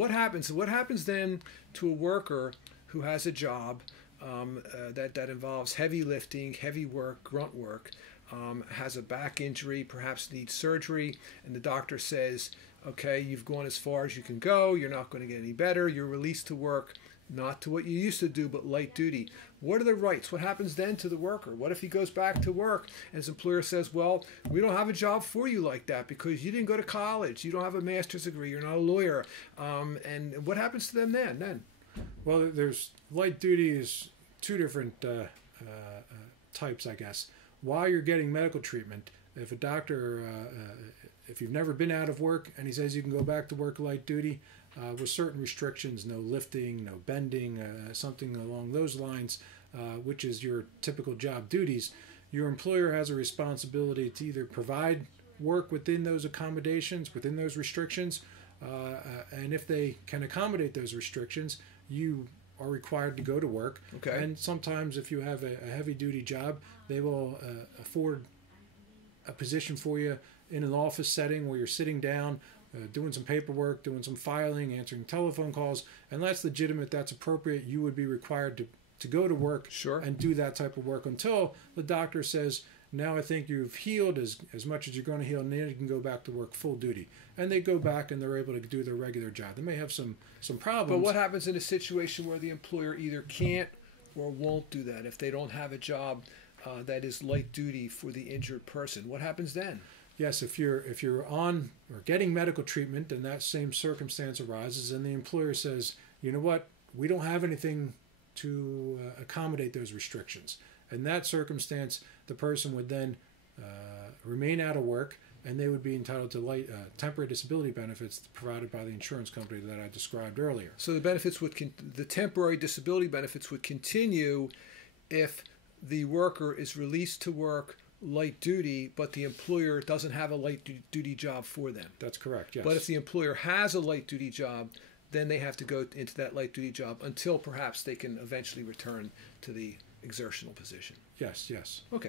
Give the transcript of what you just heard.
What happens? What happens then to a worker who has a job that involves heavy lifting, heavy work, grunt work, has a back injury, perhaps needs surgery, and the doctor says, okay, you've gone as far as you can go, you're not going to get any better, you're released to work, not to what you used to do, but light duty. What are the rights? What happens then to the worker? What if he goes back to work and his employer says, well, we don't have a job for you like that because you didn't go to college, you don't have a master's degree, you're not a lawyer. And what happens to them then? Well, there's light duty is two different types, I guess. While you're getting medical treatment, if a doctor, if you've never been out of work and he says you can go back to work light duty with certain restrictions, no lifting, no bending, something along those lines, which is your typical job duties, your employer has a responsibility to either provide work within those accommodations, within those restrictions, and if they can accommodate those restrictions, you are required to go to work. Okay. And sometimes if you have a heavy-duty job, they will afford a position for you in an office setting where you're sitting down, doing some paperwork, doing some filing, answering telephone calls, and that's legitimate, that's appropriate. You would be required to go to work. Sure. And do that type of work until the doctor says, now I think you've healed as much as you're going to heal, and then you can go back to work full duty. And they go back and they're able to do their regular job. They may have some problems. But what happens in a situation where the employer either can't or won't do that if they don't have a job that is light duty for the injured person? What happens then? Yes, if you're on or getting medical treatment and that same circumstance arises and the employer says, you know what, we don't have anything to accommodate those restrictions. In that circumstance, the person would then remain out of work, and they would be entitled to temporary disability benefits provided by the insurance company that I described earlier. So the benefits the temporary disability benefits would continue if the worker is released to work light duty, but the employer doesn't have a light duty job for them. That's correct, yes. But if the employer has a light duty job, then they have to go into that light duty job until perhaps they can eventually return to the exertional position. Yes. Okay.